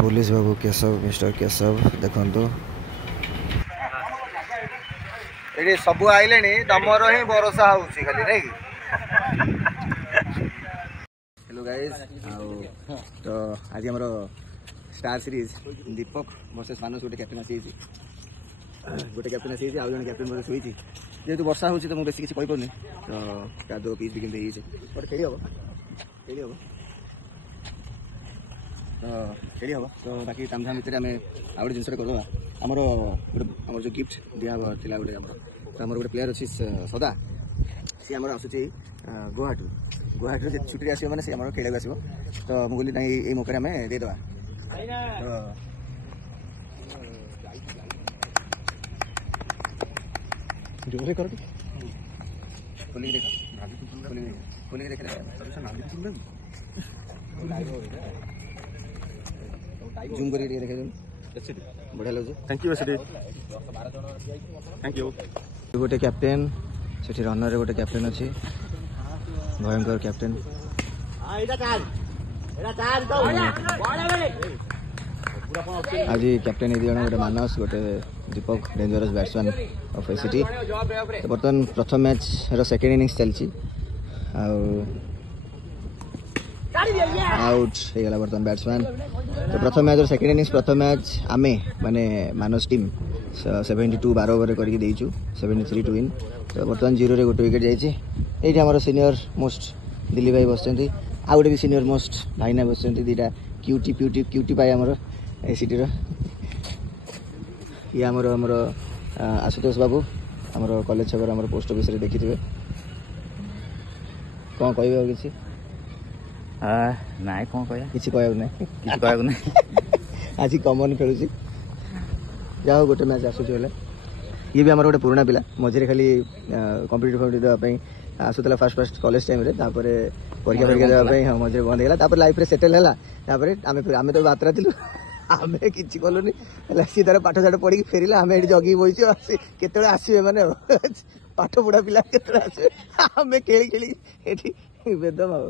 police बाबू Keshav mister Keshav देखो ये सब आइले तमर ही भरोसा होची खाली नहीं कि हेलो गाइस तो आज हमर स्टार सीरीज दीपक वर्सेस मानस गोटे कैप्टन आसी गोटे कैप्टन आसी आउ जन कैप्टन मोर सोई जेहेतु वर्षा होची तो मु बेसी किछि कहि परनी तो कादो पीस भी केमते हिचे बट खेली हबो खेली हम तो बाकी तामझाम भितर आम आ गए जिन करदे आमर जो गिफ्ट दिया था गोटे तो आमर गोटे प्लेयर अच्छी सदा सी आम आसूँ गुवाहाटी छुट्टी आसो मैंने सी आम खेल आसो तो मुझे ना ये मौके आम देदेवा जूम करी देखे बढ़िया लगे थैंक यू थैंक यू गोटे कैप्टेन से रनर गोटे कैप्टेन अच्छी भयंकर कैप्टेन आज कैप्टेन ये गोटे मानस गोटे दीपक डेंजरस बैट्समैन ऑफ एसीटी तो बर्तमान प्रथम मैच सेकेंड इनिंग्स चलती आउट हो गला बर्तमान बैट्समैन तो प्रथम मैच और सेकेंड इनिंग्स प्रथम मैच आमे माने मानस टीम 72 12 ओवर करके देइछु 73 टू विन तो बर्तमान 0 रे गोटे विकेट जाइए ये आम सीनियर मोस्ट दिल्ली भाई बसचंती आ गोटे भी सीनियर मोस्ट भाईना बसचंती दीटा क्यूटी पाई आमर एसीटी ये आमर आशुतोष बाबू आमर कॉलेज छबर आमर पोस्ट ऑफिस रे देखिथिबे कौन कहबे किसी ना कौन कह किसी कहू ना आज कमन खेलुची जाओ गोटे मैच आसूची बोले ये भी आमर गोटे पुराना पिला मझे खाली कॉम्पिटिटिव देवाई आसूला फास्ट कॉलेज टाइम रे तापरे परीक्षा देवाई हाँ मझे बंद होगा लाइफ रे सेटल है आम तो बात्रा थिलु आम कि कलुनी सी तार पाठ साठ पढ़ी फेरला आम ये जगी बहीचु केत आसवे मैंने पाठ पढ़ा पिला के आसवे आम खेली खेली बेदम आ